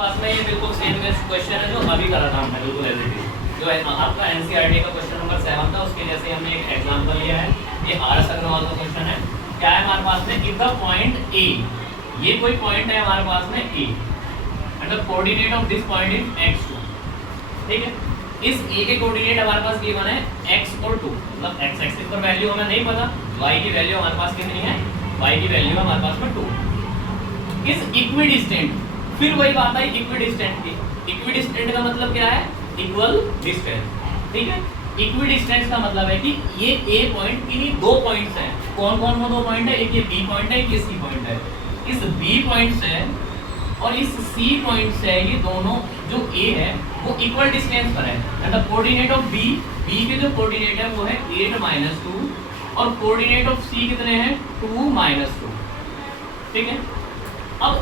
पास में ये बिल्कुल सेम क्वेश्चन है जो अभी करा था हमने, बिल्कुल एज इट इज। जो है आपका एनसीईआरटी का क्वेश्चन नंबर 7 था, उसके जैसे हमने एक एग्जांपल लिया है। ये आर.एस. अग्रवाल का क्वेश्चन है। क्या है हमारे पास में, इफ द पॉइंट ए, ये कोई पॉइंट है हमारे पास में A and the coordinate of this point is x2। ठीक है, इस ए के कोऑर्डिनेट हमारे पास गिवन है x और 2, मतलब x एक्सिस पर वैल्यू हमें नहीं पता, y की वैल्यू हमारे पास कितनी है, y की वैल्यू है हमारे पास में 2। इस इक्विडिस्टेंट, फिर वही बात है इक्विडिस्टेंट की। इक्विडिस्टेंट का मतलब क्या है, इक्वल डिस्टेंस। ठीक है, इक्विडिस्टेंस का मतलब है कि ये ए पॉइंट की दो पॉइंट्स हैं। कौन कौन वो दो पॉइंट है, एक ये बी पॉइंट है, एक ये सी पॉइंट है। इस बी पॉइंट से और इस सी पॉइंट से ये दोनों जो ए है वो इक्वल डिस्टेंस पर है। And the coordinate of B, B के जो कोऑर्डिनेट है वो है 8 - 2 और कोऑर्डिनेट ऑफ सी कितने हैं, 2 - 2। ठीक है, अब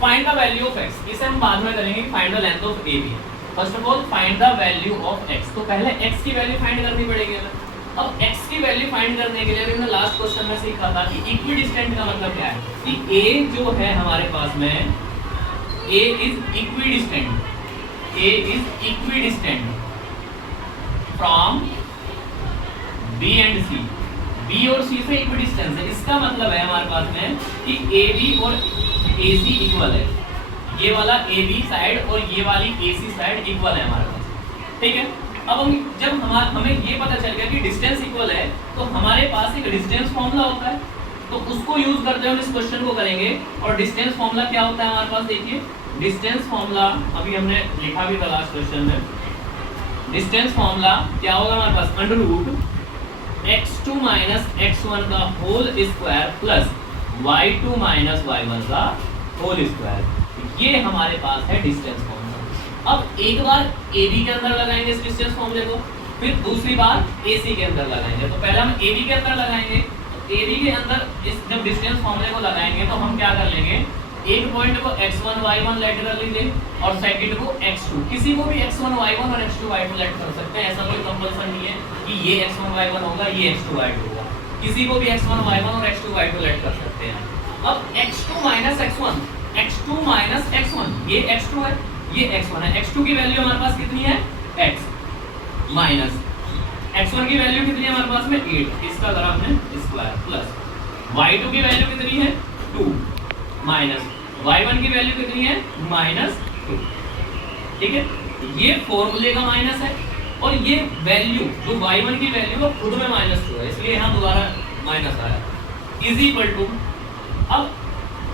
find the value of x, इसे हम बाद में करेंगे। Find the length of AB। First of all find the value of x, तो पहले x की वैल्यू फाइंड करनी पड़ेगी हमें। अब x की वैल्यू फाइंड करने के लिए हमने लास्ट क्वेश्चन में सीखा था कि इक्विडिस्टेंट का मतलब क्या है, कि a जो है हमारे पास में A is equidistant, A is equidistant from B and C, B और C से equidistant है। इसका मतलब है हमारे पास में कि AB और AC इक्वल है, ये वाला AB साइड और ये वाली AC साइड इक्वल है हमारे पास। ठीक है, अब हम जब हमें ये पता चल गया कि डिस्टेंस इक्वल है, तो हमारे पास एक डिस्टेंस फॉर्मूला होता है, तो उसको यूज करते हुए हम इस क्वेश्चन को करेंगे। और डिस्टेंस फॉर्मूला क्या होता है हमारे पास, देखिए डिस्टेंस फॉर्मूला अभी हमने लिखा भी था लास्ट क्वेश्चन में। डिस्टेंस फॉर्मूला क्या होगा हमारे पास, √x2 - x1 का whole square plus y2 - y1 का होल स्क्वायर। ये हमारे पास है डिस्टेंस फॉर्मूला। अब एक बार AB के अंदर लगाएंगे इस डिस्टेंस फॉर्मूले को, फिर दूसरी बार AC के अंदर लगाएंगे। तो पहले हम AB के अंदर लगाएंगे, तो AB के अंदर इस जब डिस्टेंस फॉर्मूले को लगाएंगे तो हम क्या कर लेंगे, एक पॉइंट को x1 y1 लेट कर लीजिए और सेकंड को x2, किसी को भी x1 y1 और x2 y2 लेट कर सकते हैं। ऐसा कोई कंपल्सन नहीं है कि ये x1 y1 होगा, ये x2 y2 होगा, किसी को भी x1 y1 और x2 y2 लेट कर सकते हैं। अब x2 - x1, x2 - x1, ये x2 है, ये x1 है। x2 की वैल्यू हमारे पास कितनी है, x माइनस x1 की वैल्यू कितनी है हमारे पास में 8, इसका करा हमने स्क्वायर प्लस y2 की वैल्यू कितनी है 2 माइनस y1 की वैल्यू कितनी है -2। ठीक है, ये फॉर्मूले का माइनस है और ये वैल्यू जो y1 की वैल्यू वो खुद में -2 है, इसलिए यहाँ दोबारा माइनस आया। इज इक्वल टू, अब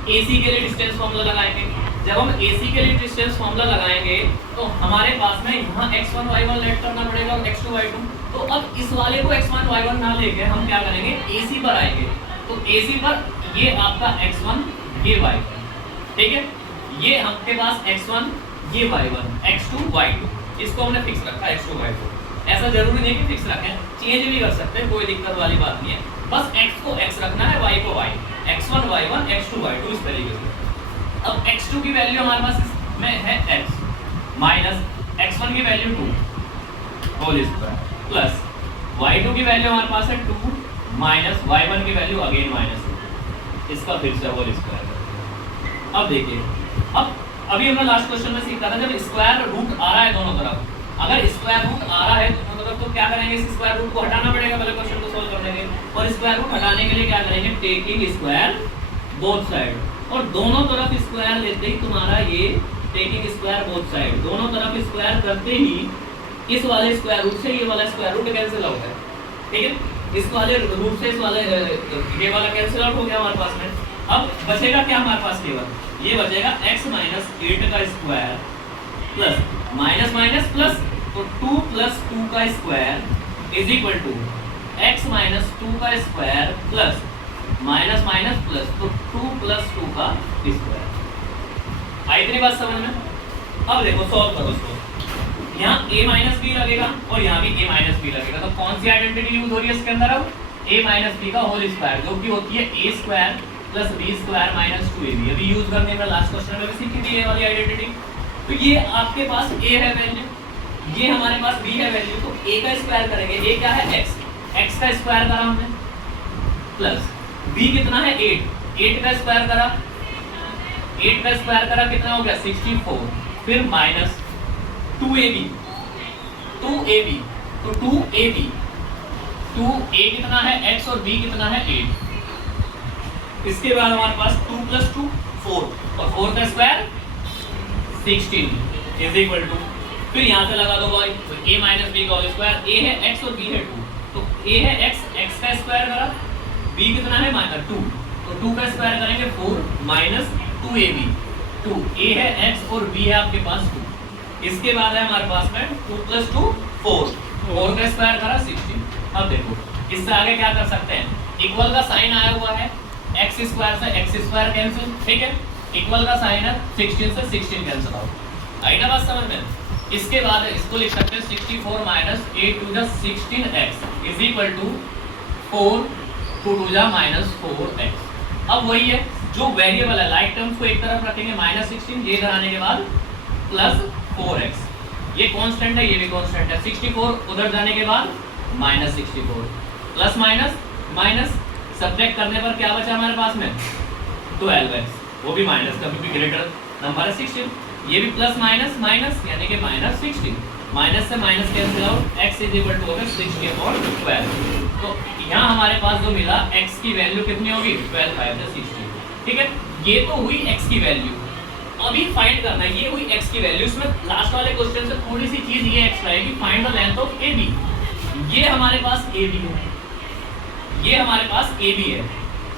AC के लिए डिस्टेंस फॉर्मूला लगाएंगे। जब हम AC के लिए डिस्टेंस फॉर्मूला लगाएंगे तो हमारे पास में यहाँ x1 y1 लेट करना पड़ेगा और x2 y2। तो अब इस वाले को x1 y1 ना लेके हम क्या करेंगे, AC पर आएंगे। तो AC पर ये आपका x1 ये y1, ठीक है, ये आपके पास x1 ये y1, x2 y2, इसको हमने फिक्स रखा x2 y2। ऐसा जरूरी नहीं कि फिक्स रखें, चेंज भी कर सकते हैं, कोई दिक्कत वाली बात नहीं है। बस x को x रखना है, y को y, x1 y1 x2 y2 इस तरीके से। अब x2 की वैल्यू हमारे पास में है x माइनस x1 की value 2 whole square plus y2 की वैल्यू हमारे पास है 2 माइनस y1 की वैल्यू अगेन -2, इसका फिर से होल स्क्वायर। अब देखिए, अब अभी हमने लास्ट क्वेश्चन में सीखा था जब स्क्वायर रूट आ रहा है दोनों तरफ, अगर स्क्वायर रूट आ रहा है दोनों तरफ तो क्या करेंगे, इस स्क्वायर रूट को हटाना पड़ेगा पहले क्वेश्चन को सॉल्व करने के। और स्क्वायर रूट हटाने के लिए क्या करेंगे, टेकिंग स्क्वायर बोथ साइड, और दोनों तरफ स्क्वायर लेते ही तुम्हारा ये टेकिंग स्क्वायर बोथ साइड, दोनों तरफ स्क्वायर करते ही इस वाले स्क्वायर रूट से ये वाला स्क्वायर रूट कैंसिल आउट है। ठीक है, इस वाले रूट से इस वाले ये वाला कैंसिल आउट हो गया हमारे पास में। अब बचेगा क्या हमारे पास, केवल ये बचेगा x - 8 का square plus minus minus plus, तो 2 + 2 का square is equal to x - 2 का square plus minus minus plus, तो 2 + 2 का स्क्वायर। आई इतनी बात समझ में। अब देखो सॉल्व करो इसको, यहाँ a - b लगेगा और यहाँ भी a - b लगेगा, तो कौन सी आइडेंटिटी यूज हो रही है इसके अंदर, अब a - b का होल स्क्वायर, जो कि होती है a² + b² - 2ab। अभी यूज करने का लास्ट क्वेश्चन में भी सीखी थी ये वाली आइडेंटिटी। तो ये आपके पास a है वैल्यू, ये हमारे पास b है वैल्यू, तो a का स्क्वायर करेंगे, a क्या है x का स्क्वायर करा हमने प्लस b कितना है 8 का स्क्वायर करा 8 का स्क्वायर करा कितना हो गया 64, फिर माइनस 2ab, 2ab, तो 2ab, 2a कितना है x और b कितना है 8। इसके बाद हमारे पास 2 + 2 4, और 4 का स्क्वायर 16 इज इक्वल टू, फिर यहाँ से लगा दो भाई, तो a - b का होल स्क्वायर, a है x और b है 2, तो a है x, x का स्क्वायर करा, b कितना है -2, तो 2 का स्क्वायर करेंगे 4 माइनस 2ab, 2 a है x और b है आपके पास 2। इसके बाद है हमारे पास में 2 + 2 4, 4 का स्क्वायर करा 16। अब देखो इससे आगे क्या कर सकते हैं, इक्वल का साइन आया हुआ है, x स्क्वायर से x स्क्वायर कैंसिल, ठीक है, इक्वल का साइन है 16 से 16 कैंसिल आउट, आई ना बात समझ में। इसके बाद इसको लिख सकते हैं 64 minus 8 to the 16x is equal to 4 2 to the -4x। अब वही है जो वेरिएबल है, लाइक टर्म्स को एक तरफ रखेंगे -16, ये इधर आने के बाद +4x, ये कांस्टेंट है, ये भी कांस्टेंट है, 64 उधर जाने के बाद -64, प्लस माइनस माइनस सब्ट्रैक्ट करने पर क्या बचा हमारे पास में 12x, वो भी माइनस, कभी भी ग्रेटर नंबर है 16, ये भी प्लस माइनस माइनस यानी कि -16, माइनस से minus cancel out, x is equal to होगा 60/12। तो यहाँ हमारे पास जो मिला x की वैल्यू कितनी होगी 12 5 60, ठीक है, ये तो हुई x की वैल्यू। अभी फाइंड करना है, ये हुई x की वैल्यू, इसमें लास्ट वाले क्वेश्चन से थोड़ी सी चीज ये एक्स्ट्रा है कि find the length of AB। ये हमारे पास AB है, ये हमारे पास AB है,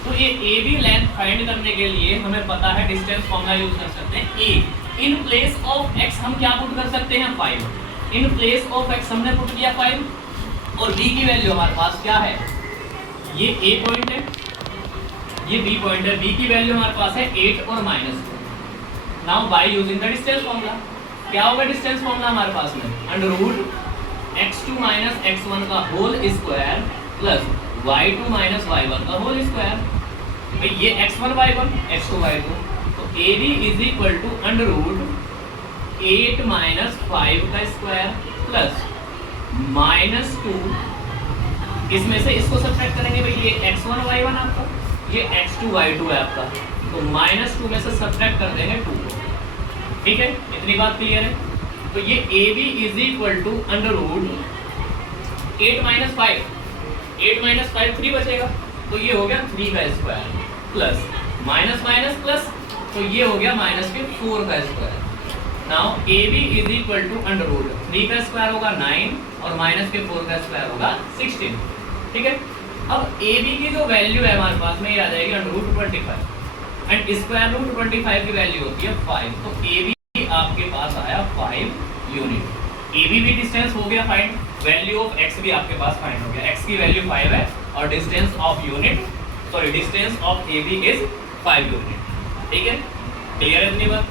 तो ये AB लेंथ फाइंड करने के लिए हमें पता है डिस्टेंस फॉर्मूला यूज कर सकते हैं। A in place of x हम क्या पुट कर सकते हैं 5, इन प्लेस ऑफ x हमने पुट किया 5, और B की वैल्यू हमारे पास क्या है, ये A पॉइंट है, ये B पॉइंट है, B की वैल्यू हमारे पास है 8 और -2। Now by using the distance formula, क्या होगा डिस्टेंस फॉर्मूला हमारे पास में √x2 - x1 का whole square plus y2 - y1 का होल स्क्वायर। भाई ये x1 y1 x2 y2, तो AB इज इक्वल टू √8 - 5 का स्क्वायर प्लस -2, इसमें से इसको सब्ट्रैक्ट करेंगे, भाई ये x1 y1 आपका, ये x2 y2 है आपका, तो -2 में से सब्ट्रैक्ट कर देंगे 2, ठीक है, इतनी बात क्लियर है। तो ये AB इज इक्वल टू √8 - 5, 8 - 5 3 बचेगा, तो ये हो गया 3 का square plus minus minus plus, तो ये हो गया -4 का square. Now AB is equal to √3 का स्क्वायर होगा 9 और -4 का स्क्वायर होगा 16, ठीक है। अब AB की जो वैल्यू है हमारे पास में ये आ जाएगी √25 एंड स्क्वायर रूट 25 की वैल्यू होती है 5, तो AB आपके पास आया 5 यूनिट। AB भी डिस्टेंस हो गया फाइंड, वैल्यू ऑफ x भी आपके पास फाइंड हो गया, x की वैल्यू 5 है और distance of AB is 5 unit, ठीक है, क्लियर है इतनी बात।